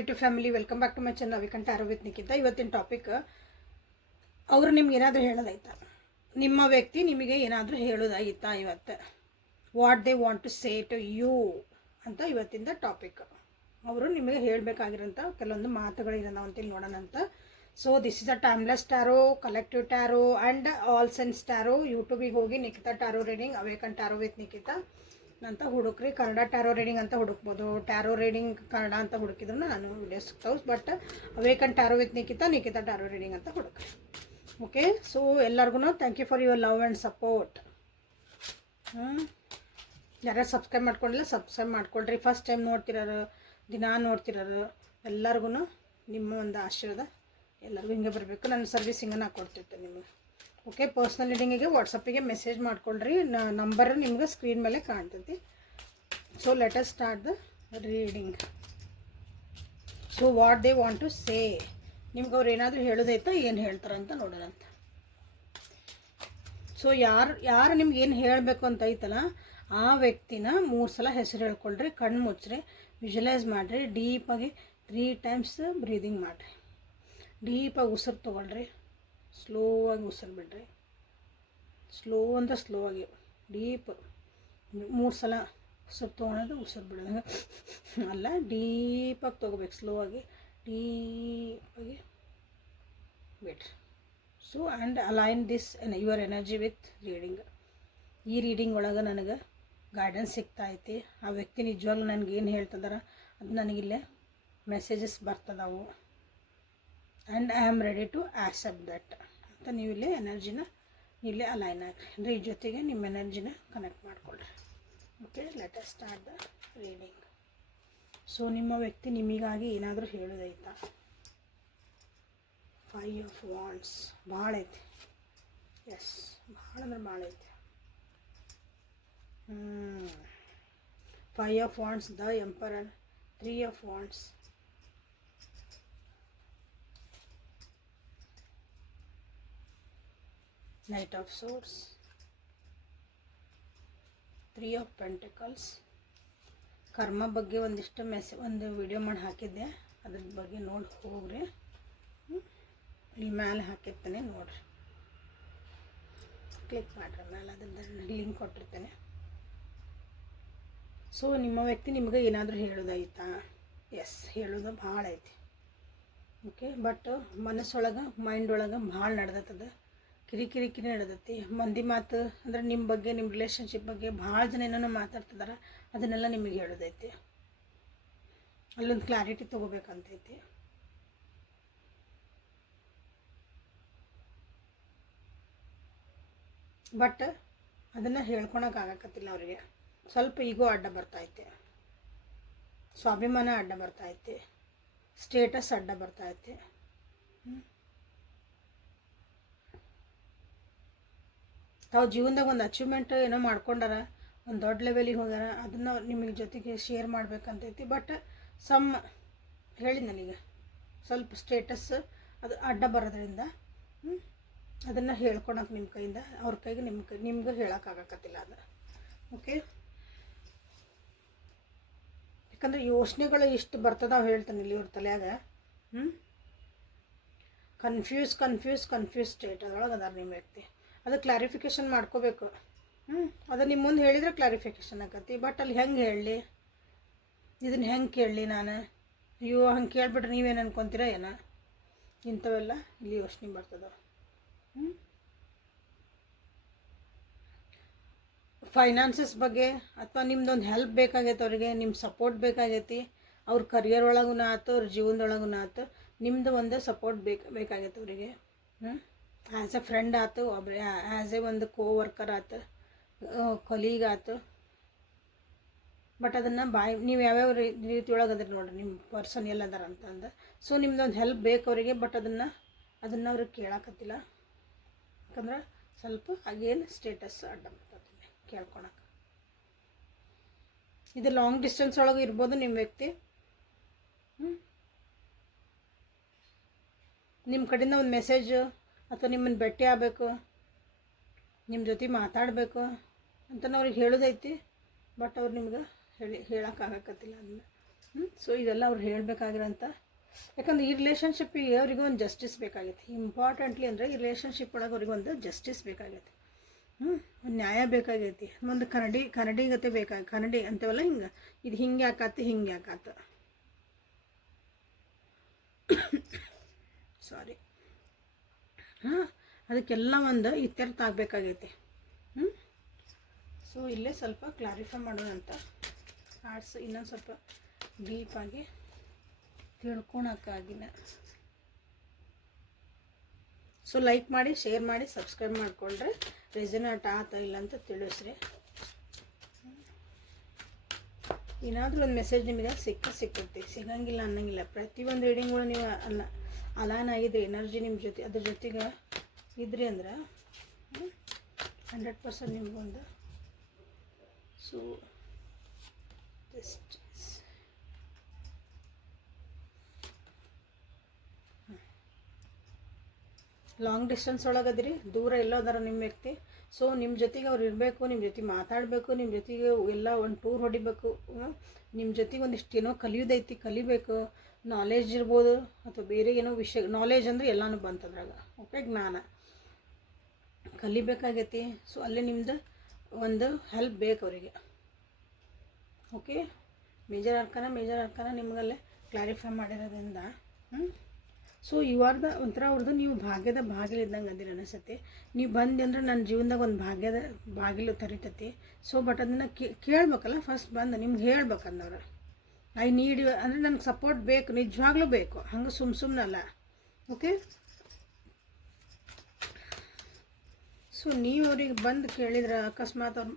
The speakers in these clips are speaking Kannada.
YouTube family, welcome back to my channel ವಿಕಂಠ ಆರೋಗ್ಯ ನಿಖಿತ. ಇವತ್ತಿನ ಟಾಪಿಕ್, ಅವರು ನಿಮ್ಗೆ ಏನಾದರೂ ಹೇಳೋದಾಯ್ತಾ, ನಿಮ್ಮ ವ್ಯಕ್ತಿ ನಿಮಗೆ ಏನಾದರೂ ಹೇಳೋದಾಗಿತ್ತಾ ಇವತ್ತು, what they want to say to you ಅಂತ ಇವತ್ತಿಂದ ಟಾಪಿಕ್. ಅವರು ನಿಮಗೆ ಹೇಳಬೇಕಾಗಿರೋಂಥ ಕೆಲವೊಂದು ಮಾತುಗಳಿರೋಣ ಅಂತೇಳಿ ನೋಡೋಣ ಅಂತ. So this is a timeless tarot, collective tarot and all sense tarot. ಯೂಟ್ಯೂಬಿಗೆ ಹೋಗಿ Nikhita tarot reading, awaken tarot with Nikhita ಅಂತ ಹುಡುಕ್ರಿ. ಕನ್ನಡ ಟ್ಯಾರೋ ರೀಡಿಂಗ್ ಅಂತ ಹುಡುಕ್ಬೋದು, ಟ್ಯಾರೋ ರೀಡಿಂಗ್ ಕನ್ನಡ ಅಂತ ಹುಡುಕಿದ್ರು ನಾನು ವಿಡಿಯೋಸ್ ಸಿಗ್ತಾವೆ. But awaken tarot with Nikhita, Nikhita tarot reading ಅಂತ ಹುಡುಕ್ರಿ. ಓಕೆ, ಸೊ ಎಲ್ಲರಿಗೂ thank you for your love and support. ಯಾರ್ಯಾರು ಸಬ್ಸ್ಕ್ರೈಬ್ ಮಾಡ್ಕೊಂಡಿಲ್ಲ ಸಬ್ಸ್ಕ್ರೈಬ್ ಮಾಡ್ಕೊಳ್ರಿ. ಫಸ್ಟ್ ಟೈಮ್ ನೋಡ್ತಿರೋರು, ದಿನ ನೋಡ್ತಿರೋರು ಎಲ್ಲರಿಗೂ ನಿಮ್ಮ ಒಂದು ಆಶೀರ್ವಾದ ಎಲ್ಲರಿಗೂ ಹಿಂಗೆ ಬರಬೇಕು. ನನ್ನ ಸರ್ವಿಸ್ ಹಿಂಗೆ ನಾ ಕೊಡ್ತಿರ್ತೇನೆ ನಿಮಗೆ. ಓಕೆ, ಪರ್ಸ್ನಲ್ ರೀಡಿಂಗಿಗೆ ವಾಟ್ಸಪ್ಪಿಗೆ ಮೆಸೇಜ್ ಮಾಡ್ಕೊಳ್ರಿ. ನಂಬರ್ ನಿಮ್ಗೆ ಸ್ಕ್ರೀನ್ ಮೇಲೆ ಕಾಣ್ತೈತಿ. So let us start the reading. So what they want to say, ನಿಮ್ಗೆ ಅವ್ರು ಏನಾದರೂ ಹೇಳೋದೈತಾ, ಏನು ಹೇಳ್ತಾರಂತ ನೋಡೋಣ ಅಂತ. ಸೊ ಯಾರು ನಿಮ್ಗೆ ಏನು ಹೇಳಬೇಕು ಅಂತ ಐತಲ್ಲ, ಆ ವ್ಯಕ್ತಿನ 3 ಸಲ ಹೆಸರು ಹೇಳ್ಕೊಳ್ರಿ. ಕಣ್ಣು ಮುಚ್ಚ್ರಿ, ವಿಜುವಲೈಸ್ ಮಾಡಿರಿ. ಡೀಪಾಗಿ 3 ಟೈಮ್ಸ್ ಬ್ರೀದಿಂಗ್ ಮಾಡಿರಿ. ಡೀಪಾಗಿ ಉಸಿರು ತೊಗೊಳ್ರಿ, ಸ್ಲೋ ಆಗಿ ಉಸಿರು ಬಿಡ್ರಿ. ಸ್ಲೋ ಅಂತ ಸ್ಲೋ ಆಗಿ ಡೀಪ್ 3 ಸಲ ಉಸಿರು ತೊಗೊಳೋದು, ಉಸಿರು ಬಿಡೋದು ಅಲ್ಲ, ಡೀಪಾಗಿ ತೊಗೋಬೇಕು. ಸ್ಲೋ ಆಗಿ ಡೀಪಾಗಿ ಬಿಡ್ರಿ. So and align this your energy with reading. ಈ ರೀಡಿಂಗ್ ಒಳಗೆ ನನಗೆ ಗೈಡೆನ್ಸ್ ಸಿಗ್ತಾ ಐತಿ. ಆ ವ್ಯಕ್ತಿ ನಿಜವಾಗ್ಲೂ ನನಗೆ ಏನು ಹೇಳ್ತಿದಾರ ಅದು ನನಗಿಲ್ಲೇ ಮೆಸೇಜಸ್ ಬರ್ತದವು. And I am ready to accept that ಅಂತ ನೀವು ಇಲ್ಲೇ ಎನರ್ಜಿನ ಇಲ್ಲೇ ಅಲೈನ್ ಆಗಿರಿ. ಅಂದರೆ ಈ ಜೊತೆಗೆ ನಿಮ್ಮ ಎನರ್ಜಿನ ಕನೆಕ್ಟ್ ಮಾಡಿಕೊಳ್ರಿ. Okay, let us start the reading. So ನಿಮ್ಮ ವ್ಯಕ್ತಿ ನಿಮಗಾಗಿ ಏನಾದರೂ ಹೇಳೋದೈತಾ? 5 ಆಫ್ ವಾಂಡ್ಸ್ ಭಾಳ ಐತಿ. ಎಸ್, ಭಾಳ ಅಂದ್ರೆ ಭಾಳ ಐತಿ. 5 of wands, the emperor, 3 of wands, Knight of Swords, 3 of Pentacles. ಕರ್ಮ ಬಗ್ಗೆ ಒಂದಿಷ್ಟು ಒಂದು ವಿಡಿಯೋ ಮಾಡಿ ಹಾಕಿದ್ದೆ, ಅದ್ರ ಬಗ್ಗೆ ನೋಡಿ ಹೋಗ್ರಿ. ಇಲ್ಲಿ ಮೇಲೆ ಹಾಕಿರ್ತೇನೆ ನೋಡ್ರಿ, ಕ್ಲಿಕ್ ಮಾಡಿರಿ ಮೇಲೆ, ಅದನ್ನ ಲಿಂಕ್ ಕೊಟ್ಟಿರ್ತೇನೆ. ಸೊ ನಿಮ್ಮ ವ್ಯಕ್ತಿ ನಿಮಗೆ ಏನಾದರೂ ಹೇಳೋದಾಯ್ತಾ? ಎಸ್, ಹೇಳೋದು ಭಾಳ ಐತಿ. ಓಕೆ, ಬಟ್ ಮನಸ್ಸೊಳಗೆ ಮೈಂಡ್ ಒಳಗೆ ಭಾಳ ನಡೆದತ್ತದ, ಕಿರಿಕಿರಿ ನಡೆದೈತಿ. ಮಂದಿ ಮಾತು ಅಂದರೆ ನಿಮ್ಮ ಬಗ್ಗೆ, ನಿಮ್ಮ ರಿಲೇಷನ್ಶಿಪ್ ಬಗ್ಗೆ ಭಾಳ ಜನ ಏನೋ ಮಾತಾಡ್ತಿದ್ದಾರೆ, ಅದನ್ನೆಲ್ಲ ನಿಮಗೆ ಹೇಳೋದೈತಿ. ಅಲ್ಲೊಂದು ಕ್ಲಾರಿಟಿ ತೊಗೋಬೇಕಂತೈತಿ. ಬಟ್ ಅದನ್ನು ಹೇಳ್ಕೊಳಕ್ಕಾಗಕತ್ತಿಲ್ಲ ಅವರಿಗೆ. ಸ್ವಲ್ಪ ಈಗೋ ಅಡ್ಡ ಬರ್ತೈತೆ, ಸ್ವಾಭಿಮಾನ ಅಡ್ಡ ಬರ್ತೈತೆ, ಸ್ಟೇಟಸ್ ಅಡ್ಡ ಬರ್ತೈತೆ. ತಾವು ಜೀವನದಾಗ ಒಂದು ಅಚೀವ್ಮೆಂಟ್ ಏನೋ ಮಾಡ್ಕೊಂಡಾರ, ಒಂದು ದೊಡ್ಡ ಲೆವೆಲಿಗೆ ಹೋಗ್ಯಾರ, ಅದನ್ನು ನಿಮಗೆ ಜೊತೆಗೆ ಶೇರ್ ಮಾಡ್ಬೇಕಂತೈತಿ. ಬಟ್ ಹೇಳಿ ನನಗೆ ಸ್ವಲ್ಪ ಸ್ಟೇಟಸ್ ಅದು ಅಡ್ಡ ಬರೋದ್ರಿಂದ ಅದನ್ನು ಹೇಳ್ಕೊಳಕ್ಕೆ ನಿಮ್ಮ ಕೈಯಿಂದ, ಅವ್ರ ಕೈಗೆ ನಿಮ್ಗೆ ಹೇಳೋಕ್ಕಾಗಕತ್ತಿಲ್ಲ ಅದು. ಓಕೆ, ಯಾಕಂದರೆ ಯೋಚನೆಗಳು ಇಷ್ಟು ಬರ್ತದಾವೆ ಹೇಳ್ತಾನೆ ಇಲ್ಲಿ ಇವ್ರ ತಲೆಯಾಗ. ಕನ್ಫ್ಯೂಸ್ ಸ್ಟೇಟ್ ಅದರೊಳಗೆ ಅದಾರ ನಿಮ್ಮ ವ್ಯಕ್ತಿ. ಅದು ಕ್ಲಾರಿಫಿಕೇಷನ್ ಮಾಡ್ಕೋಬೇಕು. ಅದು ನಿಮ್ಮ ಮುಂದೆ ಹೇಳಿದರೆ ಕ್ಲಾರಿಫಿಕೇಷನ್ ಆಕತಿ. ಬಟ್ ಅಲ್ಲಿ ಹೆಂಗೆ ಹೇಳಲಿ, ಇದನ್ನು ಹೆಂಗೆ ಕೇಳಲಿ ನಾನು? ಅಯ್ಯೋ, ಹಂಗೆ ಕೇಳಿಬಿಟ್ರೆ ನೀವೇನು ಅನ್ಕೊತೀರ ಏನೋ, ಇಂಥವೆಲ್ಲ ಇಲ್ಲಿ ಯೋಚನೆ ಬರ್ತದ. ಫೈನಾನ್ಸಸ್ ಬಗ್ಗೆ ಅಥವಾ ನಿಮ್ದೊಂದು ಹೆಲ್ಪ್ ಬೇಕಾಗೈತೆ ಅವರಿಗೆ, ನಿಮ್ಮ ಸಪೋರ್ಟ್ ಬೇಕಾಗೈತಿ. ಅವ್ರ ಕರಿಯರ್ ಒಳಗೂ ಆಯ್ತು, ಅವ್ರ ಜೀವನದೊಳಗೂ ಆಯ್ತು, ನಿಮ್ಮದು ಒಂದು ಸಪೋರ್ಟ್ ಬೇಕಾಗೈತೆ ಅವರಿಗೆ. ಆ್ಯಸ್ ಎ ಫ್ರೆಂಡ್ ಆಯ್ತು, ಒಬ್ಬರೇ ಆ್ಯಸ್ ಎ ಒಂದು ಕೋವರ್ಕರ್ ಆಯ್ತು, ಕೊಲೀಗ್ ಆಯ್ತು. ಬಟ್ ಅದನ್ನು ನೀವು ಯಾವ್ಯಾವ ರೀತಿ ಒಳಗೆ ಅದ್ರಿ ನೋಡ್ರಿ, ನಿಮ್ಮ ಪರ್ಸನ್ ಎಲ್ಲದಾರ ಅಂತಂದು. ಸೊ ನಿಮ್ದೊಂದು ಹೆಲ್ಪ್ ಬೇಕು ಅವರಿಗೆ, ಬಟ್ ಅದನ್ನು ಅವ್ರಿಗೆ ಕೇಳಾಕತ್ತಿಲ್ಲ. ಯಾಕಂದ್ರೆ ಸ್ವಲ್ಪ ಅಗೇನ್ ಸ್ಟೇಟಸ್ ಅಡ್ಡ ಬರ್ತದೆ ಕೇಳ್ಕೊಳಕ್ಕೆ. ಇದು ಲಾಂಗ್ ಡಿಸ್ಟೆನ್ಸ್ ಒಳಗೆ ಇರ್ಬೋದು ನಿಮ್ಮ ವ್ಯಕ್ತಿ. ನಿಮ್ಮ ಕಡೆಯಿಂದ ಒಂದು ಮೆಸೇಜು ಅಥವಾ ನಿಮ್ಮನ್ನು ಭೇಟಿ ಆಗಬೇಕು, ನಿಮ್ಮ ಜೊತೆ ಮಾತಾಡಬೇಕು ಅಂತಲೂ ಅವ್ರಿಗೆ ಹೇಳೋದೈತಿ. ಬಟ್ ಅವ್ರು ನಿಮ್ಗೆ ಹೇಳೋಕ್ಕಾಗಕತ್ತಿಲ್ಲ ಅದನ್ನು. ಸೊ ಇದೆಲ್ಲ ಅವ್ರು ಹೇಳಬೇಕಾಗಿರೋಂಥ, ಯಾಕಂದ್ರೆ ಈ ರಿಲೇಷನ್ಶಿಪ್ಪಿಗೆ ಅವ್ರಿಗೆ ಒಂದು ಜಸ್ಟಿಸ್ ಬೇಕಾಗೈತೆ. ಇಂಪಾರ್ಟೆಂಟ್ಲಿ ಅಂದರೆ ಈ ರಿಲೇಷನ್ಶಿಪ್ ಒಳಗೆ ಅವ್ರಿಗೆ ಒಂದು ಜಸ್ಟಿಸ್ ಬೇಕಾಗೈತೆ. ಒಂದು ನ್ಯಾಯ ಬೇಕಾಗೈತಿ. ಒಂದು ಕನ್ನಡಿಗತೆ ಕನ್ನಡಿ ಅಂತೇವಲ್ಲ, ಹಿಂಗೆ ಇದು ಹಿಂಗೆ ಯಾಕಾತ ಸಾರಿ, ಅದಕ್ಕೆಲ್ಲ ಒಂದು ಇತ್ಯರ್ಥ ಆಗಬೇಕಾಗೈತಿ. ಸೊ ಇಲ್ಲೇ ಸ್ವಲ್ಪ ಕ್ಲಾರಿಫೈ ಮಾಡೋಣಂತ, ಆರ್ಟ್ಸ್ ಇನ್ನೊಂದು ಸ್ವಲ್ಪ ಡೀಪಾಗಿ ತಿಳ್ಕೊಳಕ್ಕಾಗಿನ. ಸೊ ಲೈಕ್ ಮಾಡಿ, ಶೇರ್ ಮಾಡಿ, ಸಬ್ಸ್ಕ್ರೈಬ್ ಮಾಡಿಕೊಂಡ್ರೆ ರೆಸನೇಟ್ ಆತ ಇಲ್ಲ ಅಂತ ತಿಳಿಸ್ರಿ. ಏನಾದರೂ ಒಂದು ಮೆಸೇಜ್ ನಿಮಗೆ ಸಿಕ್ಕುತ್ತೆ, ಸಿಗಂಗಿಲ್ಲ ಅನ್ನಂಗಿಲ್ಲ. ಪ್ರತಿಯೊಂದು ರೀಡಿಂಗ್ಗಳು ನೀವು ಅಲಾನ್ ಆಗಿದ್ರಿ, ಎನರ್ಜಿ ನಿಮ್ಮ ಜೊತೆ ಅದ್ರ ಜೊತೆಗೆ ಇದ್ರಿ ಅಂದ್ರೆ 100% ನಿಮ್ಗೊಂದು. ಸೊ ಲಾಂಗ್ ಡಿಸ್ಟೆನ್ಸ್ ಒಳಗದಿರಿ, ದೂರ ಎಲ್ಲೋದಾರ ನಿಮ್ಮ ವ್ಯಕ್ತಿ. ಸೊ ನಿಮ್ಮ ಜೊತೆಗೆ ಅವ್ರು ಇರಬೇಕು, ನಿಮ್ಮ ಜೊತೆ ಮಾತಾಡಬೇಕು, ನಿಮ್ಮ ಜೊತೆಗೆ ಎಲ್ಲ ಒಂದು ಟೂರ್ ಹೊಡಿಬೇಕು, ನಿಮ್ಮ ಜೊತೆಗೆ ಒಂದಿಷ್ಟು ಏನೋ ಕಲಿಯೋದೈತಿ, ಕಲಿಬೇಕು. ನಾಲೆಜ್ ಇರ್ಬೋದು ಅಥವಾ ಬೇರೆ ಏನೋ ವಿಷಯ. ನಾಲೆಜ್ ಅಂದರೆ ಎಲ್ಲನೂ ಬಂತದ್ರಾಗ, ಓಕೆ, ಜ್ಞಾನ ಕಲಿಬೇಕಾಗೈತಿ. ಸೊ ಅಲ್ಲೇ ನಿಮ್ಮದು ಒಂದು ಹೆಲ್ಪ್ ಬೇಕು ಅವರಿಗೆ, ಓಕೆ. ಮೇಜರ್ ಅರ್ಕನ ನಿಮಗಲ್ಲೇ ಕ್ಲಾರಿಫೈ ಮಾಡಿರೋದ್ರಿಂದ ಸೊ ಇವಾರ್ದ ಒಂಥರ ಅವ್ರದ್ದು ನೀವು ಭಾಗ್ಯದ ಬಾಗಿಲಿದ್ದಂಗೆ ಅಂದಿರಿ ಅನಿಸತ್ತೆ. ನೀವು ಬಂದು ಅಂದ್ರೆ ನನ್ನ ಜೀವನದಾಗ ಒಂದು ಭಾಗ್ಯದ ಬಾಗಿಲು ತರಿತೈತಿ. ಸೊ ಬಟ್ ಅದನ್ನು ಕೇಳ್ಬೇಕಲ್ಲ, ಫಸ್ಟ್ ಬಂದು ನಿಮ್ಗೆ ಹೇಳ್ಬೇಕಂದವ್ರು ಐ ನೀಡ್ ಯು ಅಂದರೆ ನನಗೆ ಸಪೋರ್ಟ್ ಬೇಕು, ನಿಜವಾಗ್ಲೂ ಬೇಕು, ಹಂಗೆ ಸುಮ್ಮನಲ್ಲ, ಓಕೆ. ಸೊ ನೀವು ಅವ್ರಿಗೆ ಬಂದು ಕೇಳಿದ್ರೆ ಅಕಸ್ಮಾತ್ ಅವ್ರು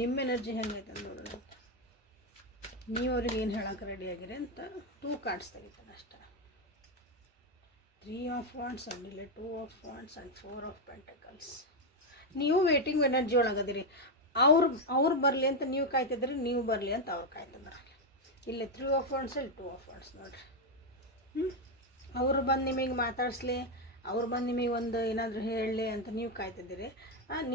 ನಿಮ್ಮ ಎನರ್ಜಿ ಹೆಂಗೈತೆ ಅಂದವ್ರು, ನೀವು ಅವ್ರಿಗೆ ಏನು ಹೇಳೋಕೆ ರೆಡಿಯಾಗಿರಿ ಅಂತ 2 ಕಾರ್ಡ್ಸ್ ತೆಗಿತಾನೆ ಅಷ್ಟೇ. 3 of Wands ಅಡ್ಡಿಲ್ಲ, 2 of Wands and 4 of Pentacles. ನೀವು ವೇಟಿಂಗ್ ಎನರ್ಜಿ ಒಳಗದಿರಿ. ಅವ್ರು ಬರಲಿ ಅಂತ ನೀವು ಕಾಯ್ತಿದ್ರಿ, ನೀವು ಬರಲಿ ಅಂತ ಅವ್ರು ಕಾಯ್ತಿದ್ರು. ಇಲ್ಲೇ 3 of Wands ಇಲ್ಲಿ 2 of Wands ನೋಡಿರಿ. ಅವರು ಬಂದು ನಿಮಗೆ ಮಾತಾಡಿಸ್ಲಿ, ಅವ್ರು ಬಂದು ನಿಮಗೆ ಒಂದು ಏನಾದರೂ ಹೇಳಲಿ ಅಂತ ನೀವು ಕಾಯ್ತಿದ್ದೀರಿ.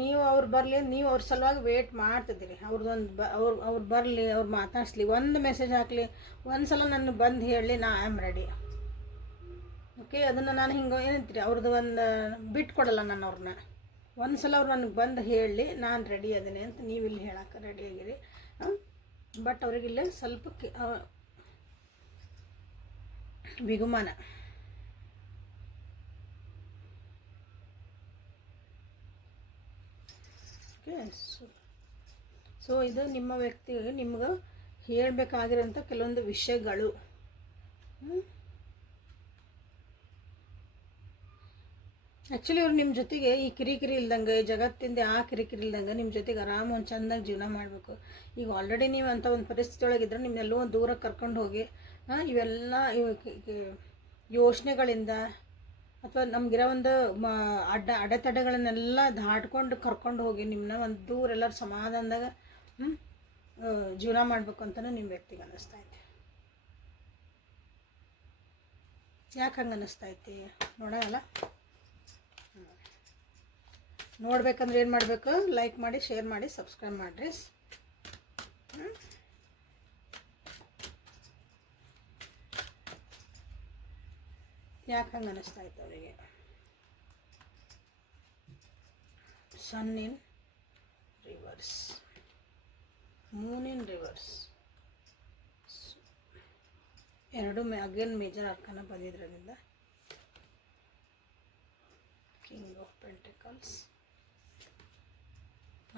ನೀವು ಅವ್ರು ಬರಲಿ, ನೀವು ಅವ್ರ ಸಲುವಾಗಿ ವೇಟ್ ಮಾಡ್ತಿದ್ದೀರಿ. ಅವ್ರದ್ದೊಂದು ಅವ್ರು ಬರಲಿ, ಅವ್ರು ಮಾತಾಡಿಸ್ಲಿ, ಒಂದು ಮೆಸೇಜ್ ಹಾಕಲಿ, ಒಂದು ಸಲ ನನ್ನ ಬಂದು ಹೇಳಲಿ, ನಾ ಐ ಆಮ್ ರೆಡಿ, ಓಕೆ. ಅದನ್ನು ನಾನು ಹಿಂಗೆ ಏನಂತೀರಿ, ಅವ್ರದ್ದು ಒಂದು ಬಿಟ್ಟು ಕೊಡಲ್ಲ ನಾನು ಅವ್ರನ್ನ. ಒಂದು ಸಲ ಅವ್ರು ನನಗೆ ಬಂದು ಹೇಳಲಿ, ನಾನು ರೆಡಿ ಅದೀನಿ ಅಂತ ನೀವು ಇಲ್ಲಿ ಹೇಳಕ್ಕೆ ರೆಡಿಯಾಗಿರಿ. ಬಟ್ ಅವ್ರಿಗಿಲ್ಲೇ ಸ್ವಲ್ಪ ಬಿಗುಮಾನ, ಓಕೆ. ಸೊ ಇದು ನಿಮ್ಮ ವ್ಯಕ್ತಿಗೆ ನಿಮ್ಗೆ ಹೇಳಬೇಕಾಗಿರೋಂಥ ಕೆಲವೊಂದು ವಿಷಯಗಳು. ಆ್ಯಕ್ಚುಲಿ ಅವ್ರು ನಿಮ್ಮ ಜೊತೆಗೆ ಈ ಕಿರಿಕಿರಿ ಇಲ್ದಂಗೆ, ಜಗತ್ತಿಂದ ಆ ಕಿರಿಕಿರಿ ಇಲ್ದಂಗೆ ನಿಮ್ಮ ಜೊತೆಗೆ ಆರಾಮ ಒಂದು ಚೆಂದಾಗಿ ಜೀವನ ಮಾಡಬೇಕು. ಈಗ ಆಲ್ರೆಡಿ ನೀವು ಅಂಥ ಒಂದು ಪರಿಸ್ಥಿತಿ ಒಳಗಿದ್ರೆ ನಿಮ್ಮನ್ನೆಲ್ಲೋ ಒಂದು ದೂರ ಕರ್ಕೊಂಡು ಹೋಗಿ ಇವೆಲ್ಲ ಯೋಚನೆಗಳಿಂದ ಅಥವಾ ನಮಗಿರೋ ಒಂದು ಅಡೆತಡೆಗಳನ್ನೆಲ್ಲ ದಾಟ್ಕೊಂಡು ಕರ್ಕೊಂಡು ಹೋಗಿ ನಿಮ್ಮನ್ನ ಒಂದು ದೂರ ಎಲ್ಲರೂ ಸಮಾಧಾನದಾಗ ಜೀವನ ಮಾಡಬೇಕು ಅಂತಲೂ ನಿಮ್ಮ ವ್ಯಕ್ತಿಗೆ ಅನ್ನಿಸ್ತಾ ಐತಿ. ಯಾಕೆ ಹಂಗೆ ಅನ್ನಿಸ್ತಾ ಐತಿ ನೋಡೋಲ್ಲ. ನೋಡ್ಬೇಕಂದ್ರೆ ಏನು ಮಾಡಬೇಕು, ಲೈಕ್ ಮಾಡಿ, ಶೇರ್ ಮಾಡಿ, ಸಬ್ಸ್ಕ್ರೈಬ್ ಮಾಡಿರಿ. ಯಾಕೆ ಹಂಗೆ ಅನ್ನಿಸ್ತಾ ಇತ್ತು ಅವರಿಗೆ. Sun in reverse, moon in reverse, ಎರಡು ಅಗೇನ್ ಮೇಜರ್ ಅರ್ಕನ ಬಂದಿದ್ರಿಂದ. King of pentacles,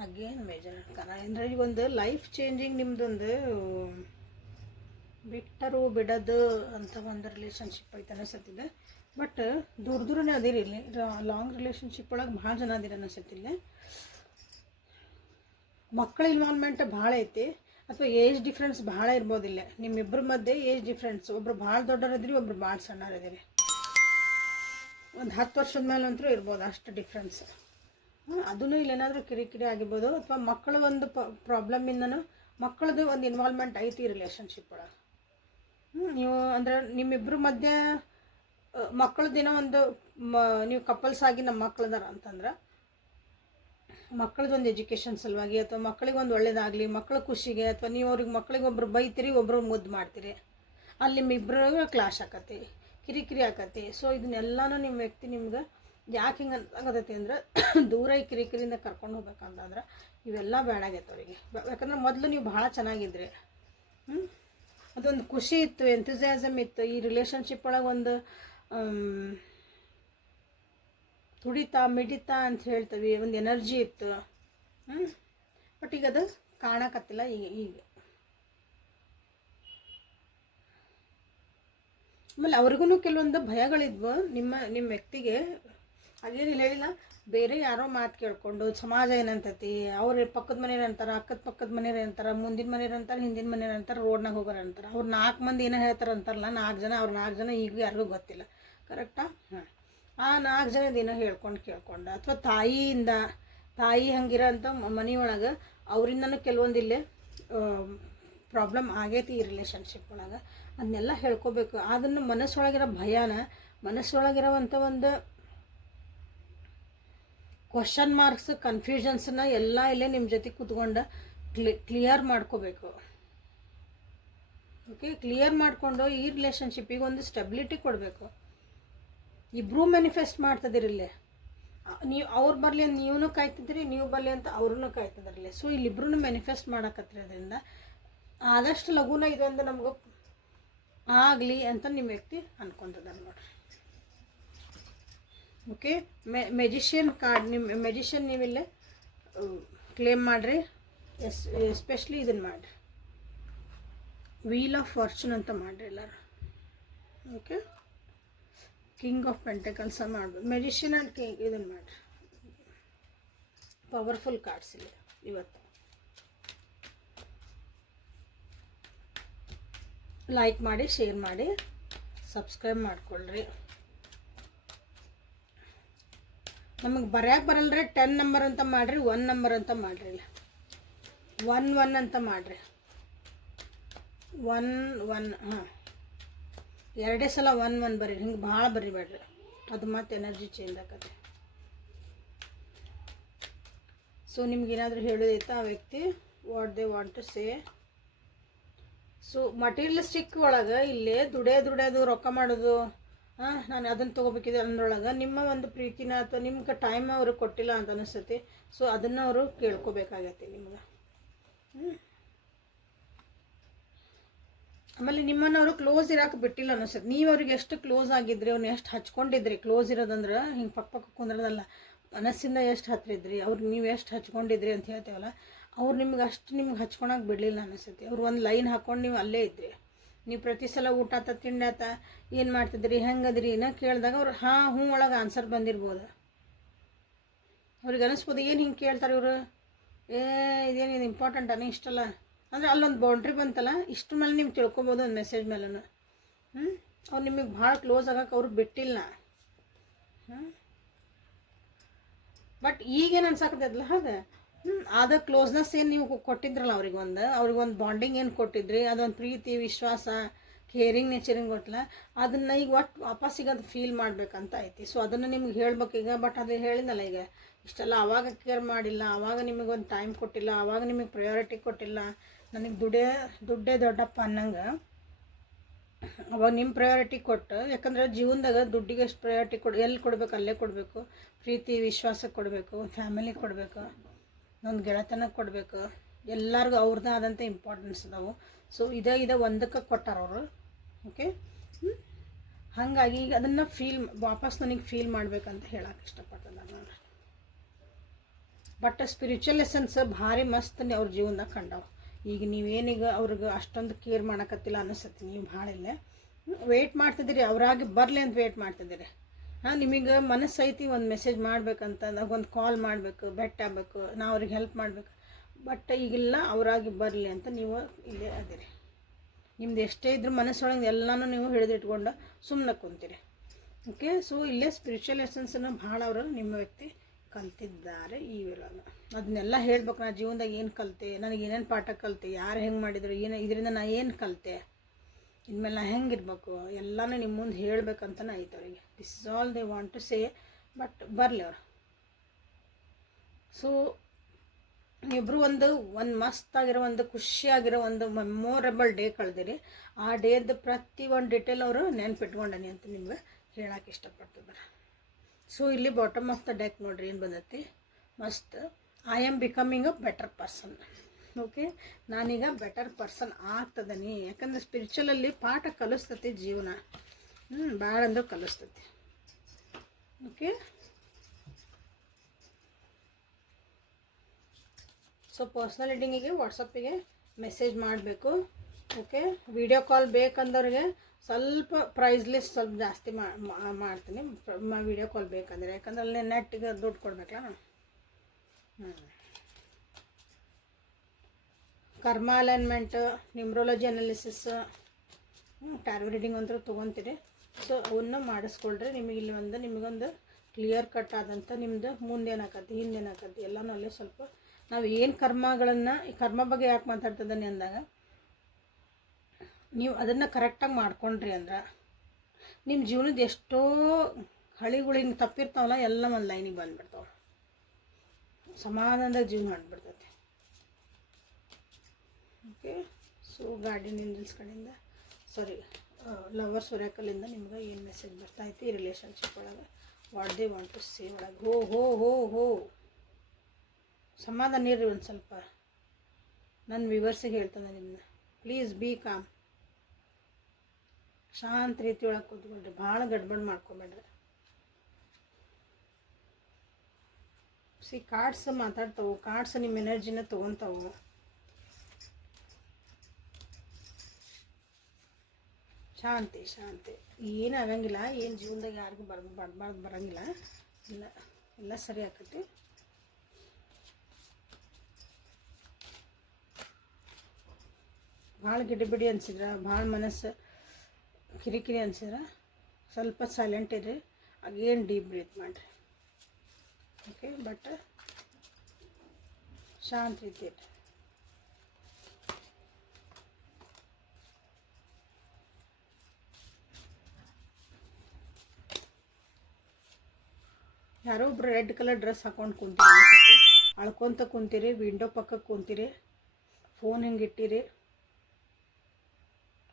again major arcana. ಅಂದರೆ ಈಗ ಒಂದು ಲೈಫ್ ಚೇಂಜಿಂಗ್ ನಿಮ್ಮದೊಂದು ಬಿಟ್ಟರು ಬಿಡೋದು ಅಂತ ಒಂದು ರಿಲೇಷನ್ಶಿಪ್ ಐತೆ ಅನಿಸತ್ತಿದೆ. ಬಟ್ ದೂರನೇ ಅದಿರಿ, ಇಲ್ಲಿ ಲಾಂಗ್ ರಿಲೇಷನ್ಶಿಪ್ ಒಳಗೆ ಭಾಳ ಜನ ಅದಿರಿ ಅನಿಸತ್ತಿಲ್ಲ. ಮಕ್ಕಳ ಇನ್ವಾಲ್ವ್ಮೆಂಟ್ ಭಾಳ ಐತಿ, ಅಥವಾ ಏಜ್ ಡಿಫ್ರೆನ್ಸ್ ಭಾಳ ಇರ್ಬೋದಿಲ್ಲ ನಿಮ್ಮಿಬ್ಬರ ಮಧ್ಯೆ. ಏಜ್ ಡಿಫ್ರೆನ್ಸ್, ಒಬ್ರು ಭಾಳ ದೊಡ್ಡರಿದ್ದೀರಿ, ಒಬ್ರು ಭಾಳ ಸಣ್ಣರಿದ್ದೀರಿ. ಒಂದು 10 ವರ್ಷದ ಮೇಲೆ ಅಂತೂ ಇರ್ಬೋದು ಅಷ್ಟು ಡಿಫ್ರೆನ್ಸ್. ಅದೂ ಇಲ್ಲೇನಾದರೂ ಕಿರಿಕಿರಿ ಆಗಿರ್ಬೋದು, ಅಥವಾ ಮಕ್ಕಳ ಒಂದು ಪ್ರಾಬ್ಲಮಿಂದನೂ ಮಕ್ಕಳದು ಒಂದು ಇನ್ವಾಲ್ವ್ಮೆಂಟ್ ಐತಿ ರಿಲೇಷನ್ಶಿಪ್ ಒಳಗೆ. ನೀವು ಅಂದರೆ ನಿಮ್ಮಿಬ್ಬರ ಮಧ್ಯೆ ಮಕ್ಕಳದ್ದೇನೋ ಒಂದು ನೀವು ಕಪಲ್ಸ್ ಆಗಿ ನಮ್ಮ ಮಕ್ಕಳದಾರ ಅಂತಂದ್ರೆ ಮಕ್ಕಳದೊಂದು ಎಜುಕೇಷನ್ ಸಲುವಾಗಿ ಅಥವಾ ಮಕ್ಕಳಿಗೆ ಒಂದು ಒಳ್ಳೇದಾಗಲಿ, ಮಕ್ಕಳ ಖುಷಿಗೆ, ಅಥವಾ ನೀವು ಅವ್ರಿಗೆ ಮಕ್ಕಳಿಗೆ ಒಬ್ರು ಬೈತೀರಿ, ಒಬ್ಬರು ಮುದ್ದು ಮಾಡ್ತೀರಿ, ಅಲ್ಲಿ ನಿಮ್ಮಿಬ್ಬರು ಕ್ಲಾಶ್ ಆಕತಿ, ಕಿರಿಕಿರಿ ಆಕತಿ. ಸೊ ಇದನ್ನೆಲ್ಲನೂ ನಿಮ್ಮ ವ್ಯಕ್ತಿ ನಿಮ್ಗೆ ಯಾಕೆ ಹಿಂಗೆ ಆಗತೈತಿ ಅಂದ್ರೆ ದೂರ ಈ ಕಿರಿಕಿರಿಯಿಂದ ಕರ್ಕೊಂಡು ಹೋಗ್ಬೇಕಂತಂದ್ರೆ ಇವೆಲ್ಲ ಬೇಡಾಗೈತೆ ಅವರಿಗೆ. ಯಾಕಂದ್ರೆ ಮೊದಲು ನೀವು ಭಾಳ ಚೆನ್ನಾಗಿದ್ರಿ, ಅದೊಂದು ಖುಷಿ ಇತ್ತು, ಎಂಥೂಸಿಯಾಸಮ್ ಇತ್ತು, ಈ ರಿಲೇಷನ್ಶಿಪ್ ಒಳಗೆ ಒಂದು ತುಡಿತಾ ಮಿಡಿತಾ ಅಂತ ಹೇಳ್ತೀವಿ, ಒಂದು ಎನರ್ಜಿ ಇತ್ತು. ಬಟ್ ಈಗ ಅದು ಕಾಣಕತ್ತಿಲ್ಲ. ಈಗ ಆಮೇಲೆ ಅವ್ರಿಗೂ ಕೆಲವೊಂದು ಭಯಗಳಿದ್ವು ನಿಮ್ಮ ವ್ಯಕ್ತಿಗೆ. ಅದೇನಿಲ್ಲ ಹೇಳಿಲ್ಲ, ಬೇರೆ ಯಾರೋ ಮಾತು ಕೇಳಿಕೊಂಡು ಸಮಾಜ ಏನಂತತಿ, ಅವ್ರ ಪಕ್ಕದ ಮನೆಯವ್ರು ಅಂತಾರೆ, ಪಕ್ಕದ ಮನೆಯವ್ರು ಅಂತಾರೆ, ಮುಂದಿನ ಮನೆಯವ್ರು ಅಂತಾರೆ, ಹಿಂದಿನ ಮನೆಯವ್ರು ಅಂತಾರೆ, ರೋಡ್ನಾಗ ಹೋಗೋರು ಅಂತಾರೆ. ಅವ್ರು 4 ಮಂದಿ ಏನೋ ಹೇಳ್ತಾರೆ ಅಂತಾರಲ್ಲ, 4 ಜನ, ಅವ್ರು 4 ಜನ ಈಗ ಯಾರಿಗೂ ಗೊತ್ತಿಲ್ಲ. ಕರೆಕ್ಟಾ? ಆ 4 ಜನದ ಏನೋ ಕೇಳ್ಕೊಂಡು ಅಥವಾ ತಾಯಿ ಹಂಗಿರೋ ಅಂಥ ಮನೆಯೊಳಗೆ ಅವರಿಂದನೂ ಕೆಲವೊಂದು ಇಲ್ಲೇ ಪ್ರಾಬ್ಲಮ್ ಆಗೈತಿ ಈ ರಿಲೇಷನ್ಶಿಪ್ ಒಳಗೆ. ಅದನ್ನೆಲ್ಲ ಹೇಳ್ಕೊಬೇಕು. ಅದನ್ನು ಮನಸ್ಸೊಳಗಿರೋ ಭಯನ, ಮನಸ್ಸೊಳಗಿರೋವಂಥ ಒಂದು ಕ್ವಶನ್ ಮಾರ್ಕ್ಸ್, ಕನ್ಫ್ಯೂಷನ್ಸನ್ನ ಎಲ್ಲ ಇಲ್ಲೇ ನಿಮ್ಮ ಜೊತೆ ಕೂತ್ಕೊಂಡು ಕ್ಲಿಯರ್ ಮಾಡ್ಕೋಬೇಕು. ಓಕೆ, ಕ್ಲಿಯರ್ ಮಾಡಿಕೊಂಡು ಈ ರಿಲೇಷನ್ಶಿಪ್ಪಿಗೆ ಒಂದು ಸ್ಟೆಬಿಲಿಟಿ ಕೊಡಬೇಕು. ಇಬ್ಬರೂ ಮ್ಯಾನಿಫೆಸ್ಟ್ ಮಾಡ್ತಿದ್ದೀರಿಲ್ಲೇ. ನೀವು ಅವ್ರು ಬರಲಿ ಅಂತ ನೀವೂ ಕಾಯ್ತಿದ್ದೀರಿ, ನೀವು ಬರಲಿ ಅಂತ ಅವ್ರೂ ಕಾಯ್ತಿದ್ದಿರಲಿ. So ಇಲ್ಲಿಬ್ರು manifest ಮಾಡಕತ್ತೀರಿ. ಅದರಿಂದ ಆದಷ್ಟು ಲಘುನ ಇದೊಂದು ನಮಗೂ ಆಗಲಿ ಅಂತ ನಿಮ್ಮ ವ್ಯಕ್ತಿ ಅನ್ಕೊಂತದಾರೆ ನೋಡ್ರಿ. ಓಕೆ, ಮೆಜಿಷಿಯನ್ ಕಾರ್ಡ್, ನಿಮ್ಮ ಮೆಜಿಷಿಯನ್ ನೀವಿಲ್ಲೇ ಕ್ಲೇಮ್ ಮಾಡಿರಿ. ಎಸ್ಪೆಷಲಿ ಇದನ್ನು ಮಾಡಿರಿ, ವೀಲ್ ಆಫ್ ಫಾರ್ಚೂನ್ ಅಂತ ಮಾಡಿರಿ ಎಲ್ಲರೂ. ಓಕೆ, ಕಿಂಗ್ ಆಫ್ ಪೆಂಟಕಲ್ಸ್ ಮಾಡ್ಬೋದು. ಮೆಜಿಷಿಯನ್ ಆ್ಯಂಡ್ ಕಿಂಗ್ ಇದನ್ನು ಮಾಡಿರಿ. ಪವರ್ಫುಲ್ ಕಾರ್ಡ್ಸ್ ಇಲ್ಲ ಇವತ್ತು. ಲೈಕ್ ಮಾಡಿ, ಶೇರ್ ಮಾಡಿ, ಸಬ್ಸ್ಕ್ರೈಬ್ ಮಾಡ್ಕೊಳ್ರಿ. ನಮಗೆ ಬರ್ಯಾಕೆ ಬರಲ್ರಿ 10 ನಂಬರ್ ಅಂತ ಮಾಡಿರಿ, 1 ನಂಬರ್ ಅಂತ ಮಾಡಿರಿ. ಇಲ್ಲ 1 ಅಂತ ಮಾಡಿರಿ. 1 ಹಾಂ, 2 ಸಲ 1 ಬರೀರಿ. ಹಿಂಗೆ ಭಾಳ ಬರಿಬೇಡ್ರಿ, ಅದು ಮತ್ತೆ ಎನರ್ಜಿ ಚೇಂಜ್ ಆಗತ್ತೆ. ಸೊ ನಿಮ್ಗೇನಾದರೂ ಹೇಳೋದೈತಾ ಆ ವ್ಯಕ್ತಿ, what they want to say. So materialistic ಒಳಗೆ ಇಲ್ಲೇ ದುಡಿಯೋದು ರೊಕ್ಕ ಮಾಡೋದು, ನಾನು ಅದನ್ನು ತೊಗೋಬೇಕಿದೆ ಅನ್ನೋಳಗೆ ನಿಮ್ಮ ಒಂದು ಪ್ರೀತಿನ ಅಥವಾ ನಿಮ್ಗೆ ಟೈಮ್ ಅವರು ಕೊಟ್ಟಿಲ್ಲ ಅಂತ ಅನಿಸ್ತೈತಿ. ಸೊ ಅದನ್ನು ಅವರು ಕೇಳ್ಕೊಬೇಕಾಗತ್ತೆ ನಿಮ್ಗೆ. ಆಮೇಲೆ ನಿಮ್ಮನ್ನು ಅವರು ಕ್ಲೋಸ್ ಇರೋಕೆ ಬಿಟ್ಟಿಲ್ಲ ಅನಿಸ್ತೈತಿ. ನೀವು ಅವ್ರಿಗೆ ಎಷ್ಟು ಕ್ಲೋಸ್ ಆಗಿದ್ರಿ, ಅವ್ರನ್ನ ಎಷ್ಟು ಹಚ್ಕೊಂಡಿದ್ರಿ. ಕ್ಲೋಸ್ ಇರೋದಂದ್ರೆ ಹಿಂಗೆ ಪಕ್ಕ ಕುಂದ್ರದಲ್ಲ, ಮನಸ್ಸಿಂದ ಎಷ್ಟು ಹತ್ತಿರಿದ್ರಿ, ಅವ್ರಿಗೆ ನೀವು ಎಷ್ಟು ಹಚ್ಕೊಂಡಿದ್ರಿ ಅಂತ ಹೇಳ್ತೇವಲ್ಲ, ಅವ್ರು ನಿಮ್ಗೆ ಹಚ್ಕೊಳಕ್ಕೆ ಬಿಡಲಿಲ್ಲ ಅನಿಸ್ತೈತಿ. ಅವ್ರು ಒಂದು ಲೈನ್ ಹಾಕ್ಕೊಂಡು ನೀವು ಅಲ್ಲೇ ಇದ್ರಿ. ನೀವು ಪ್ರತಿ ಸಲ ಊಟ ಆತ ತಿಂಡಿ ಆತ ಏನು ಮಾಡ್ತಿದ್ರಿ, ಹೆಂಗದ್ರಿ ಏನೋ ಕೇಳಿದಾಗ ಅವ್ರು ಹಾಂ ಹ್ಞೂ ಒಳಗೆ ಆನ್ಸರ್ ಬಂದಿರ್ಬೋದು. ಅವ್ರಿಗೆ ಅನಿಸ್ಬೋದು ಏನು ಹಿಂಗೆ ಕೇಳ್ತಾರೆ ಇವರು, ಇದೇನಿದು ಇಂಪಾರ್ಟೆಂಟ್ ಅನ್ನೋ ಇಷ್ಟಲ್ಲ ಅಂದರೆ ಅಲ್ಲೊಂದು ಬೌಂಡ್ರಿ ಬಂತಲ್ಲ, ಇಷ್ಟು ಮೇಲೆ ನೀವು ತಿಳ್ಕೊಬೋದು ಒಂದು ಮೆಸೇಜ್ ಮೇಲೂ. ಅವ್ರು ನಿಮಗೆ ಭಾಳ ಕ್ಲೋಸ್ ಆಗಕ್ಕೆ ಅವ್ರು ಬಿಟ್ಟಿಲ್ಲ. ಬಟ್ ಈಗೇನು ಅನ್ಸಾಕತ್ತದಲ್ಲ ಹಾಗೆ ಆದ ಕ್ಲೋಸ್ನೆಸ್ ಏನು ನೀವು ಕೊಟ್ಟಿದ್ರಲ್ಲ ಅವ್ರಿಗೊಂದು ಬಾಂಡಿಂಗ್ ಏನು ಕೊಟ್ಟಿದ್ರಿ, ಅದೊಂದು ಪ್ರೀತಿ, ವಿಶ್ವಾಸ, ಕೇರಿಂಗ್ ನೇಚರಿಂಗ್ ಕೊಟ್ಟಲ್ಲ, ಅದನ್ನು ಈಗ ಒಟ್ಟು ವಾಪಸ್ಸಿಗೆ ಅದು ಫೀಲ್ ಮಾಡ್ಬೇಕಂತ ಐತಿ. ಸೊ ಅದನ್ನು ನಿಮ್ಗೆ ಹೇಳ್ಬೇಕು ಈಗ. ಬಟ್ ಅದು ಹೇಳಿದ್ನಲ್ಲ, ಈಗ ಇಷ್ಟೆಲ್ಲ ಆವಾಗ ಕೇರ್ ಮಾಡಿಲ್ಲ, ಆವಾಗ ನಿಮಗೊಂದು ಟೈಮ್ ಕೊಟ್ಟಿಲ್ಲ, ಆವಾಗ ನಿಮಗೆ ಪ್ರಯಾರಿಟಿ ಕೊಟ್ಟಿಲ್ಲ, ನನಗೆ ದುಡ್ಡೇ ದೊಡ್ಡಪ್ಪ ಅನ್ನಂಗೆ ಅವಾಗ ನಿಮ್ಮ ಪ್ರಯಾರಿಟಿ ಕೊಟ್ಟು. ಯಾಕಂದ್ರೆ ಜೀವನದಾಗ ದುಡ್ಡಿಗೆ ಎಷ್ಟು ಪ್ರಯಾರಿಟಿ ಎಲ್ಲಿ ಕೊಡಬೇಕು ಅಲ್ಲೇ ಕೊಡಬೇಕು. ಪ್ರೀತಿ ವಿಶ್ವಾಸಕ್ಕೆ ಕೊಡಬೇಕು, ಫ್ಯಾಮಿಲಿಗೆ ಕೊಡಬೇಕು, ಒಂದು ಗೆಳೆತನಕ್ಕೆ ಕೊಡಬೇಕು, ಎಲ್ಲರಿಗೂ ಅವ್ರದ್ದು ಆದಂಥ ಇಂಪಾರ್ಟೆನ್ಸ್ ಅದಾವು. ಸೊ ಇದೇ ಒಂದಕ್ಕೆ ಕೊಟ್ಟಾರ ಅವರು. ಓಕೆ, ಹಾಗಾಗಿ ಈಗ ಅದನ್ನು ವಾಪಸ್ ನನಗೆ ಫೀಲ್ ಮಾಡ್ಬೇಕಂತ ಹೇಳಕ್ಕೆ ಇಷ್ಟಪಡ್ತದೆ ನಾನು. ಬಟ್ ಸ್ಪಿರಿಚುವಲ್ ಎಸೆನ್ಸ್ ಭಾರಿ ಮಸ್ತ್ ಅವ್ರ ಜೀವನದಾಗ ಕಂಡವು. ಈಗ ನೀವೇನೀಗ ಅವ್ರಿಗೆ ಅಷ್ಟೊಂದು ಕೇರ್ ಮಾಡೋಕತ್ತಿಲ್ಲ ಅನಿಸ್ತತಿ. ನೀವು ಭಾಳ ಇಲ್ಲೇ ವೆಯ್ಟ್ ಮಾಡ್ತಿದ್ದೀರಿ, ಅವರಾಗಿ ಬರಲಿ ಅಂತ ವೆಯ್ಟ್ ಮಾಡ್ತಿದ್ದೀರಿ. ನಿಮಗೆ ಮನಸ್ಸೈತಿ ಒಂದು ಮೆಸೇಜ್ ಮಾಡ್ಬೇಕಂತ, ಒಂದು ಕಾಲ್ ಮಾಡಬೇಕು, ಬೆಟ್ ಆಗಬೇಕು, ನಾವು ಅವ್ರಿಗೆ ಹೆಲ್ಪ್ ಮಾಡಬೇಕು. ಬಟ್ ಈಗಿಲ್ಲ, ಅವರಾಗಿ ಬರಲಿ ಅಂತ ನೀವು ಇಲ್ಲೇ ಅದಿರಿ. ನಿಮ್ದು ಎಷ್ಟೇ ಇದ್ರೂ ಮನಸ್ಸೊಳಗೆ ಎಲ್ಲನೂ ನೀವು ಹಿಡಿದಿಟ್ಕೊಂಡು ಸುಮ್ಮನೆ ಕುಂತೀರಿ. ಓಕೆ, ಸೊ ಇಲ್ಲೇ ಸ್ಪಿರಿಚುವಲ್ ಎಸೆನ್ಸನ್ನು ಭಾಳ ಅವರು ನಿಮ್ಮ ವ್ಯಕ್ತಿ ಕಲ್ತಿದ್ದಾರೆ ಈ ವಿರಾಗ. ಅದನ್ನೆಲ್ಲ ಹೇಳ್ಬೇಕು. ನಾ ಜೀವನದಾಗ ಏನು ಕಲಿತೆ, ನನಗೆ ಏನೇನು ಪಾಠ ಕಲಿತೆ, ಯಾರು ಹೆಂಗೆ ಮಾಡಿದ್ರು, ಇದರಿಂದ ನಾ ಏನು ಕಲಿತೆ, ಇನ್ಮೇಲೆ ನಾ ಹೆಂಗಿರ್ಬೇಕು, ಎಲ್ಲನೂ ನಿಮ್ಮ ಮುಂದೆ ಹೇಳ್ಬೇಕಂತನೇ ಐತೆ ಅವರಿಗೆ. This is all they want to say. But ಬರಲಿ ಅವರು. ಸೊ ಇಬ್ಬರು ಒಂದು ಮಸ್ತಾಗಿರೋ ಒಂದು ಖುಷಿಯಾಗಿರೋ ಒಂದು ಮೆಮೊರೇಬಲ್ ಡೇ ಕಳೆದಿರಿ. ಆ ಡೇದು ಪ್ರತಿ ಒಂದು ಡಿಟೇಲ್ ಅವರು ನೆನ್ಪಿಟ್ಕೊಂಡನಿ ಅಂತ ನಿಮ್ಗೆ ಹೇಳಕ್ಕೆ ಇಷ್ಟಪಡ್ತಿದ್ದಾರೆ. ಸೊ ಇಲ್ಲಿ ಬಾಟಮ್ ಆಫ್ ದ ಡೆಕ್ ನೋಡ್ರಿ ಏನು ಬಂದೈತಿ, ಮಸ್ತ್. I am becoming a better person. Okay, ನಾನೀಗ ಬೆಟರ್ ಪರ್ಸನ್ ಆಗ್ತದನಿ. ಯಾಕಂದ್ರೆ ಸ್ಪಿರಿಚುವಲಲ್ಲಿ ಪಾಠ ಕಲಿಸ್ತತಿ ಜೀವನ, ಭಾಳ ಅಂದ್ರೆ ಕಲಿಸ್ತತಿ. ಓಕೆ, ಸೊ ಪರ್ಸ್ನಲ್ ರೀಡಿಂಗಿಗೆ ವಾಟ್ಸಪ್ಪಿಗೆ ಮೆಸೇಜ್ ಮಾಡಬೇಕು. ಓಕೆ, ವಿಡಿಯೋ ಕಾಲ್ ಬೇಕಂದವ್ರಿಗೆ ಸ್ವಲ್ಪ ಪ್ರೈಸ್ ಲಿಸ್ಟ್ ಸ್ವಲ್ಪ ಜಾಸ್ತಿ ಮಾಡ್ತೀನಿ. ವಿಡಿಯೋ ಕಾಲ್ ಬೇಕಂದರೆ, ಯಾಕಂದ್ರೆ ಅಲ್ಲಿ ನೆಟ್ಟಿಗೆ ದುಡ್ಡು ಕೊಡ್ಬೇಕಲ್ಲ ನಾನು. ಕರ್ಮ alignment, numerology analysis, tarot reading ಅಂತೂ ತೊಗೊತೀರಿ. ಸೊ ಅವನ್ನ ಮಾಡಿಸ್ಕೊಳ್ರಿ. ನಿಮಗೊಂದು ಕ್ಲಿಯರ್ ಕಟ್ ಆದಂಥ ನಿಮ್ಮದು ಮುಂದೇನಾಕತಿ ಹಿಂದೇನಾಕತಿ ಎಲ್ಲನೂ ಅಲ್ಲೇ ಸ್ವಲ್ಪ ನಾವು ಏನು ಕರ್ಮಗಳನ್ನು, ಈ ಕರ್ಮ ಬಗ್ಗೆ ಯಾಕೆ ಮಾತಾಡ್ತಿದ್ದಾನೆ ಅಂದಾಗ, ನೀವು ಅದನ್ನು ಕರೆಕ್ಟಾಗಿ ಮಾಡ್ಕೊಂಡ್ರಿ ಅಂದ್ರೆ ನಿಮ್ಮ ಜೀವನದ ಎಷ್ಟೋ ಹಳಿಗಳು ತಪ್ಪಿರ್ತಾವಲ್ಲ ಎಲ್ಲ ಒಂದು ಲೈನಿಗೆ ಬಂದುಬಿಡ್ತಾವೆ. ಸಮಾಧಾನದಾಗ ಜೀವನ ಮಾಡಿಬಿಡ್ತೈತಿ. ಓಕೆ, ಸೊ ಗಾರ್ಡಿಯನ್ ಏಂಜಲ್ಸ್ ಕಡೆಯಿಂದ ಲವರ್ ಸೂರ್ಯಕಲ್ಲಿಂದ ನಿಮ್ಗೆ ಏನು ಮೆಸೇಜ್ ಬರ್ತಾಯಿತ್ತು ಈ ರಿಲೇಷನ್ಶಿಪ್ ಒಳಗೆ, what they want to say ಒಳಗೆ. ಹೋ ಹೋ ಹೋ ಹೋ ಸಮಾಧಾನ ಇರ್ರಿ ಒಂದು ಸ್ವಲ್ಪ. ನನ್ನ ವ್ಯೂವರ್ಸಿಗೆ ಹೇಳ್ತಾನೆ ನಿಮ್ಮನ್ನ, ಪ್ಲೀಸ್ ಬಿ ಕಾಮ್, ಶಾಂತ ರೀತಿ ಒಳಗೆ ಕೂತ್ಕೊಳ್ರಿ, ಭಾಳ ಗಡ್ಬಡ್ ಮಾಡ್ಕೊಬೇಡ್ರಿ. ಕಾರ್ಡ್ಸ್ ಮಾತಾಡ್ತಾವೆ, ಕಾರ್ಡ್ಸ್ ನಿಮ್ಮ ಎನರ್ಜಿನ ತೊಗೊತಾವು. ಶಾಂತಿ ಶಾಂತಿ, ಏನು ಆಗಂಗಿಲ್ಲ, ಏನು ಜೀವನದಾಗ ಯಾರಿಗೂ ಬರಂಗಿಲ್ಲ, ಎಲ್ಲ ಸರಿ ಆಕತಿ. ಭಾಳ ಗಿಡಿಬಿಡಿ ಅನ್ಸಿದ್ರೆ, ಭಾಳ ಮನಸ್ಸು ಕಿರಿಕಿರಿ ಅನ್ಸಿದ್ರೆ ಸ್ವಲ್ಪ ಸೈಲೆಂಟ್ ಇರ್ರಿ, ಅಗೇನ್ ಡೀಪ್ ಬ್ರೀತ್ ಮಾಡಿರಿ. ಓಕೆ, ಬಟ್ ಶಾಂತ ರೀತಿ ಇರ್ರಿ. ಯಾರೋ ಒಬ್ರು ರೆಡ್ ಕಲರ್ ಡ್ರೆಸ್ ಹಾಕೊಂಡು ಕುಂತೀರಿ ಅನ್ಸುತ್ತೆ, ಅಳ್ಕೊತ ಕುಂತೀರಿ, ವಿಂಡೋ ಪಕ್ಕಕ್ಕೆ ಕುಂತೀರಿ, ಫೋನ್ ಹಿಂಗೆ ಇಟ್ಟಿರಿ.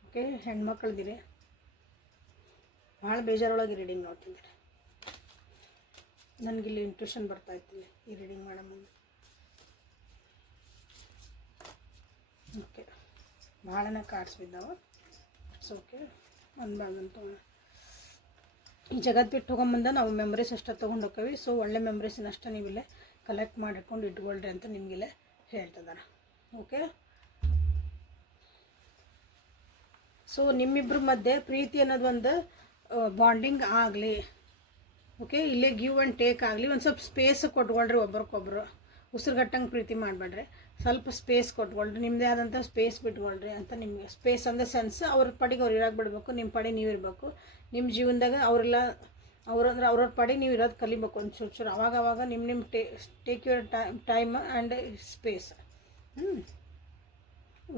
ಓಕೆ, ಹೆಣ್ಮಕ್ಳದಿರಿ, ಭಾಳ ಬೇಜಾರೊಳಗೆ ರೀಡಿಂಗ್ ನೋಡ್ತಿದ್ದೀರಿ. ನನಗಿಲ್ಲಿ ಇಂಟ್ಯೂಷನ್ ಬರ್ತಾಯಿತ್ತು ಈ ರೀಡಿಂಗ್ ಮಾಡೋ ಮುಂದೆ. ಓಕೆ, ಭಾಳನ ಕಾರ್ಡ್ಸ್ ಬಿದ್ದಾವೆ. ಸೊ ಓಕೆ, ಒಂದಂತೂ ಈ ಜಗತ್ತು ಬಿಟ್ಟು ಹೋಗೊಂಬಂದ ನಾವು ಮೆಮ್ರೀಸ್ ಅಷ್ಟೇ ತೊಗೊಂಡು ಹೋಗ್ತೀವಿ. ಸೊ ಒಳ್ಳೆ ಮೆಮ್ರೀಸಿನಷ್ಟೇ ನೀವಿಲ್ಲೇ ಕಲೆಕ್ಟ್ ಮಾಡಿಕೊಂಡು ಇಟ್ಕೊಳ್ರಿ ಅಂತ ನಿಮಗಿಲ್ಲೇ ಹೇಳ್ತಿದ್ದಾರೆ. ಓಕೆ, ಸೊ ನಿಮ್ಮಿಬ್ಬರ ಮಧ್ಯೆ ಪ್ರೀತಿ ಅನ್ನೋದು ಒಂದು ಬಾಂಡಿಂಗ್ ಆಗಲಿ. ಓಕೆ, ಇಲ್ಲೇ ಗಿವ್ ಆ್ಯಂಡ್ ಟೇಕ್ ಆಗಲಿ. ಒಂದು ಸ್ವಲ್ಪ ಸ್ಪೇಸ್ ಕೊಟ್ಕೊಳ್ರಿ, ಒಬ್ರಿಗೊಬ್ರು ಉಸಿರುಗಟ್ಟಂಗೆ ಪ್ರೀತಿ ಮಾಡಬೇಡ್ರಿ, ಸ್ವಲ್ಪ ಸ್ಪೇಸ್ ಕೊಟ್ಕೊಳ್ರಿ, ನಿಮ್ಮದೇ ಆದಂಥ ಸ್ಪೇಸ್ ಬಿಟ್ಕೊಳ್ರಿ ಅಂತ. ನಿಮಗೆ ಸ್ಪೇಸ್ ಅಂದ ಸೆನ್ಸ್ ಅವ್ರ ಪಾಡಿಗೆ ಅವ್ರು ಇರಾಕ್ ಬಿಡಬೇಕು, ನಿಮ್ಮ ಪಾಡಿಗೆ ನೀವು ಇರಬೇಕು. ನಿಮ್ಮ ಜೀವನದಾಗ ಅವ್ರವ್ರ ಪಾಡಿಗೆ ನೀವು ಇರೋದು ಕಲಿಬೇಕು ಒಂದು ಚೂರು. ಅವಾಗ ನಿಮ್ಮ take your time and space.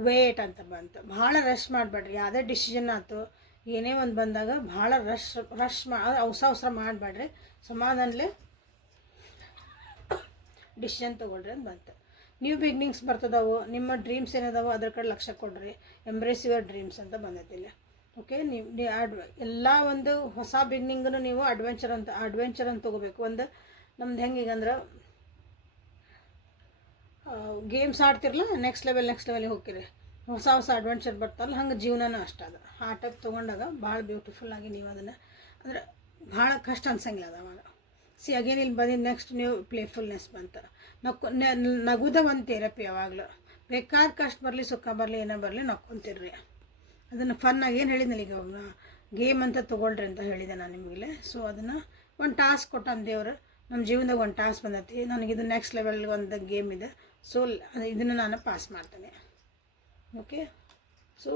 Wait ಅಂತ ಬಂತು. ಭಾಳ ರಶ್ ಮಾಡಬೇಡ್ರಿ, ಯಾವುದೇ ಡಿಸಿಷನ್ ಆಯ್ತು ಏನೇ ಒಂದು ಬಂದಾಗ ಭಾಳ ರಶ್ ಅವಸರ ಮಾಡಬೇಡ್ರಿ, ಸಮಾಧಾನಲೇ ಡಿಸಿಷನ್ ತೊಗೊಳ್ರಿ ಅಂತ ಬಂತು. ನ್ಯೂ ಬಿಗ್ನಿಂಗ್ಸ್ ಬರ್ತದವು, ನಿಮ್ಮ ಡ್ರೀಮ್ಸ್ ಏನದಾವು ಅದ್ರ ಕಡೆ ಲಕ್ಷ್ಯ ಕೊಡ್ರಿ. ಎಂಬ್ರೇಸ್ ಯುವರ್ ಡ್ರೀಮ್ಸ್ ಅಂತ ಬಂದೈತಿಲ್ಲ. ಓಕೆ, ನೀವು ಎಲ್ಲ ಒಂದು ಹೊಸ ಬಿಗ್ನಿಂಗನ್ನು ನೀವು ಅಡ್ವೆಂಚರ್ ಅಂತ ತೊಗೋಬೇಕು. ಒಂದು ನಮ್ದು ಹೆಂಗೀಗಂದ್ರೆ ಗೇಮ್ಸ್ ಆಡ್ತಿರಲ್ಲ, ನೆಕ್ಸ್ಟ್ ಲೆವೆಲಿಗೆ ಹೋಗ್ತೀರಿ, ಹೊಸ ಅಡ್ವೆಂಚರ್ ಬರ್ತಾರಲ್ಲ, ಹಂಗೆ ಜೀವನನೂ ಅಷ್ಟೇ ಅದು. ಆ ಟೈಪ್ ತೊಗೊಂಡಾಗ ಭಾಳ ಬ್ಯೂಟಿಫುಲ್ಲಾಗಿ ನೀವು ಅದನ್ನು ಅಂದರೆ ಭಾಳ ಕಷ್ಟ ಅನ್ಸಂಗಿಲ್ಲ ಅದು ಅವಾಗ. ಅಗೇನ್ ಇಲ್ಲಿ ಬಂದಿದ್ದು ನೆಕ್ಸ್ಟ್ ನೀವು ಪ್ಲೇಫುಲ್ನೆಸ್ ಬಂತು. ನಗುದ ಒಂದು ಥೆರಪಿ. ಯಾವಾಗಲೂ ಬೇಕಾದ ಕಷ್ಟ ಬರಲಿ ಸುಖ ಬರಲಿ ಏನೋ ಬರಲಿ ನಕ್ಕೊಂತಿರ್ರಿ. ಅದನ್ನು ಫನ್ನಾಗಿ ಏನು ಹೇಳಿದ್ನಲ್ಲ ಈಗ ಗೇಮ್ ಅಂತ ತೊಗೊಳ್ರಿ ಅಂತ ಹೇಳಿದೆ ನಾನು ನಿಮಗಿಲ್ಲ. ಸೊ ಅದನ್ನು ಒಂದು ಟಾಸ್ಕ್ ಕೊಟ್ಟಾನ ದೇವರು, ನಮ್ಮ ಜೀವನದಾಗ ಒಂದು ಟಾಸ್ಕ್ ಬಂದೈತಿ, ನನಗಿದು ನೆಕ್ಸ್ಟ್ ಲೆವೆಲ್ಗೆ ಒಂದು ಗೇಮ್ ಇದೆ. ಸೊ ಇದನ್ನು ನಾನು ಪಾಸ್ ಮಾಡ್ತೇನೆ. Okay, so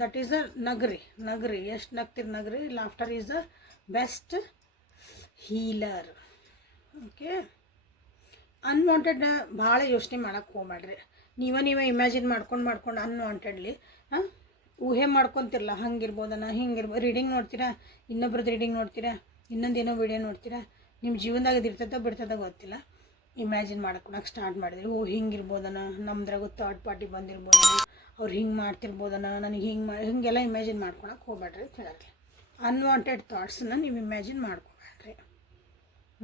that is the ನಗ್ರಿ ಎಷ್ಟು ನಗ್ತಿರಿ ನಗ್ರಿ. Laughter is the best healer. Okay, unwanted ಭಾಳ ಯೋಚನೆ ಮಾಡೋಕ್ಕೆ ಹೋಗ್ಬೇಡ್ರಿ. ನೀವೇ ಇಮ್ಯಾಜಿನ್ ಮಾಡ್ಕೊಂಡು ಅನ್ವಾಂಟೆಡ್ಲಿ ಊಹೆ ಮಾಡ್ಕೊತಿರಲ್ಲ, ಹಂಗಿರ್ಬೋದನ್ನ ಹಿಂಗಿರ್ಬೋದು. ರೀಡಿಂಗ್ ನೋಡ್ತೀರಾ, ಇನ್ನೊಬ್ರದ್ದು ರೀಡಿಂಗ್ ನೋಡ್ತೀರಾ, ಇನ್ನೊಂದೇನೋ ವಿಡಿಯೋ ನೋಡ್ತೀರಾ, ನಿಮ್ಮ ಜೀವನದಾಗ ಇದು ಇರ್ತದೋ ಬಿಡ್ತದೋ ಗೊತ್ತಿಲ್ಲ. ಇಮ್ಯಾಜಿನ್ ಮಾಡ್ಕೊಳಕ್ಕೆ ಸ್ಟಾರ್ಟ್ ಮಾಡಿದ್ರಿ. ಓ ಹಿಂಗಿರ್ಬೋದನ, ನಮ್ದ್ರಾಗೂ ಥರ್ಡ್ ಪಾರ್ಟಿ ಬಂದಿರ್ಬೋದನ, ಅವ್ರು ಹಿಂಗೆ ಮಾಡ್ತಿರ್ಬೋದನ, ನನಗೆ ಹಿಂಗೆಲ್ಲ ಇಮ್ಯಾಜಿನ್ ಮಾಡ್ಕೊಳಕ್ಕೆ ಹೋಗ್ಬೇಡ್ರಿ ಅಂತ ಹೇಳ್ರಿ. ಅನ್ವಾಂಟೆಡ್ ಥಾಟ್ಸನ್ನ ನೀವು ಇಮ್ಯಾಜಿನ್ ಮಾಡ್ಕೊಬೇಡ್ರಿ.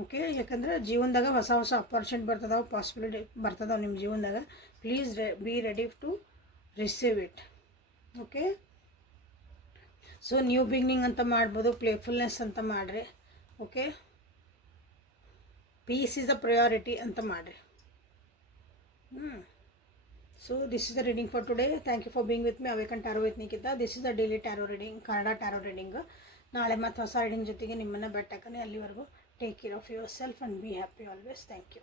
ಓಕೆ, ಯಾಕಂದ್ರೆ ಜೀವನದಾಗ ಹೊಸ ಹೊಸ ಅಪಾರ್ಚುನಿಟಿ ಬರ್ತದಾವೆ, ಪಾಸಿಬಿಲಿಟಿ ಬರ್ತದಾವೆ ನಿಮ್ಮ ಜೀವನದಾಗ. Please be ready to receive it. Okay, so new beginning ಅಂತ ಮಾಡ್ಬೋದು, ಪ್ಲೇಫುಲ್ನೆಸ್ ಅಂತ ಮಾಡಿರಿ. Okay, peace is a priority ಅಂತ ಮಾಡಿರಿ. So this is the reading for today. Thank you for being with me. Awaken tarot with Nikhita. This is the daily tarot reading, Kannada tarot reading. ನಾಳೆ ಮತ್ತು ಹೊಸ ರೀಡಿಂಗ್ ಜೊತೆಗೆ ನಿಮ್ಮನ್ನು ಬೆಟ್ಟಕ್ಕನೆ. ಅಲ್ಲಿವರೆಗೂ take care of yourself and be happy always. Thank you.